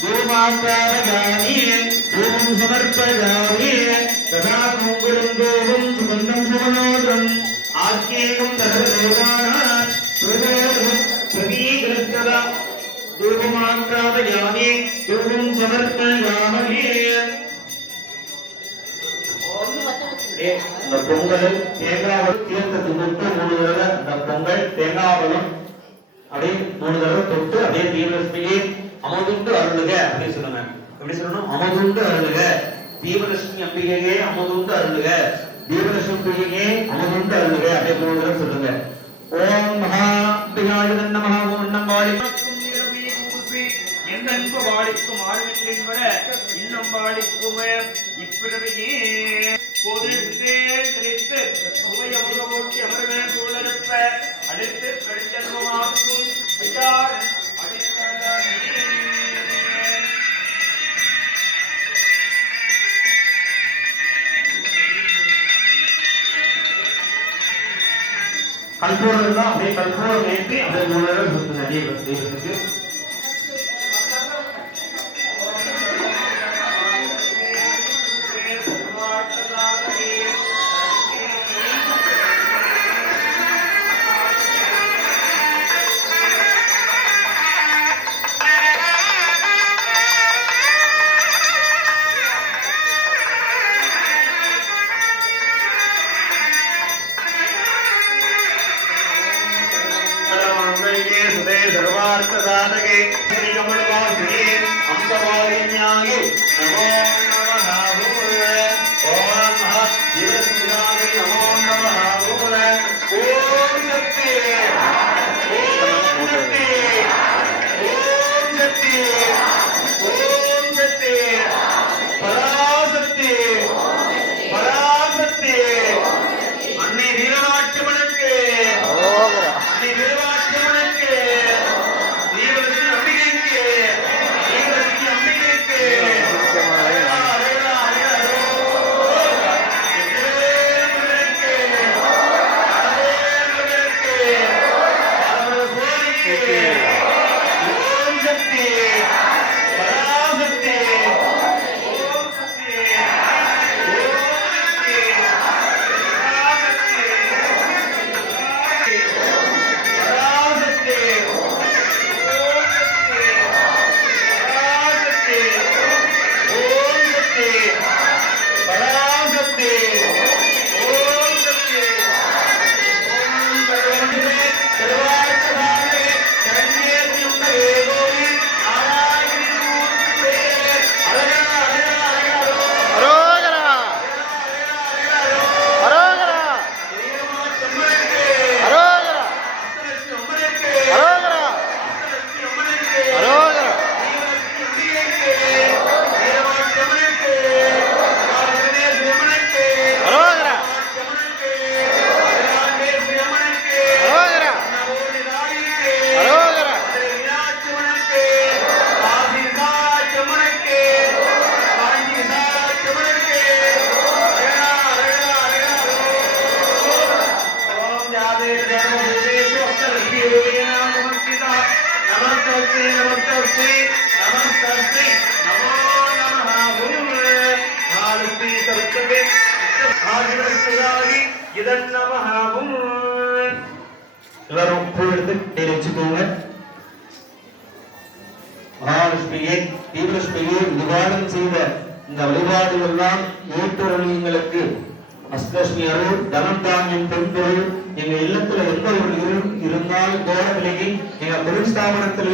धूमाग्रावयामि धूमं समर्पयामि तथा कुङ्कुरं धूमं सुगन्धं सुमनोदम् आख्येकं सर्वदेवानां प्रतीकृत्यता धूममाग्रावयामि धूमं समर्पयामि இந்த பொங்கல் தேங்காய் தீர்த்தத்தை தொட்டு மூணு தடவை இந்த பொங்கல் தேங்காவளம் அப்படியே மூணு தடவை தொட்டு அப்படியே தீபலட்சுமியே அமதுண்டு அருளுக அப்படின்னு சொல்லுங்க. எப்படி சொல்லணும்? அமதுண்டு அருளுக. தீபலட்சுமி அம்பிகையே அமதுண்டு அருளுக. தீபலட்சுமி அம்பிகையே அமதுண்டு அருளுக. அப்படியே மூணு தடவை சொல்லுங்க. ஓம் மகா அம்பிகாய நமஹ ஓம் நம்பாளி எந்தன்பு வாழிக்கும் ஆழ்விற்றின்பட இன்னும் வாழிக்கும் இப்பிறவையே. பொருத்தே தெளித்து சுவையமுக ஓட்டி அமர்வேன் சூழலுப்ப அடுத்து கண்ட்ரோல் இருந்தால் அப்படியே கண்ட்ரோல் ஏற்றி அப்படியே மூணு நேரம் சுற்றுங்க நீர் ಸರ್ವಾರ್ಥದಾತಗೆ ಶ್ರೀಕಮಲವಾಸಿನಿ ಅಂಬವಾರಿಣ್ಯಾಗಿ ನಮೋ ನಮಃ ಓಂ ಶಿವಸ್ಮಿನಾಗಿ ನಮೋ ನಮಃ ಓಂ ಶಕ್ತಿ ಓಂ ಶಕ್ತಿ நமஸ்தே நமஸ்தே நமஸ்தே நமோ நமஹ குருவே. சர்க்கவே இதன் எல்லாரும் பூ எடுத்து நீர் வச்சுக்கோங்க. மகாலட்சுமியை நிவாரணம் செய்த இந்த வழிபாடு எல்லாம் ஏற்றவர்களுக்கு அஷ்டலட்சுமி அருள் தனம் தானியம் பெண்பொருள் எங்க இல்லத்துல எந்த ஒரு இருந்தால் தோட விலகி எங்க தொழில் ஸ்தாபனத்தில்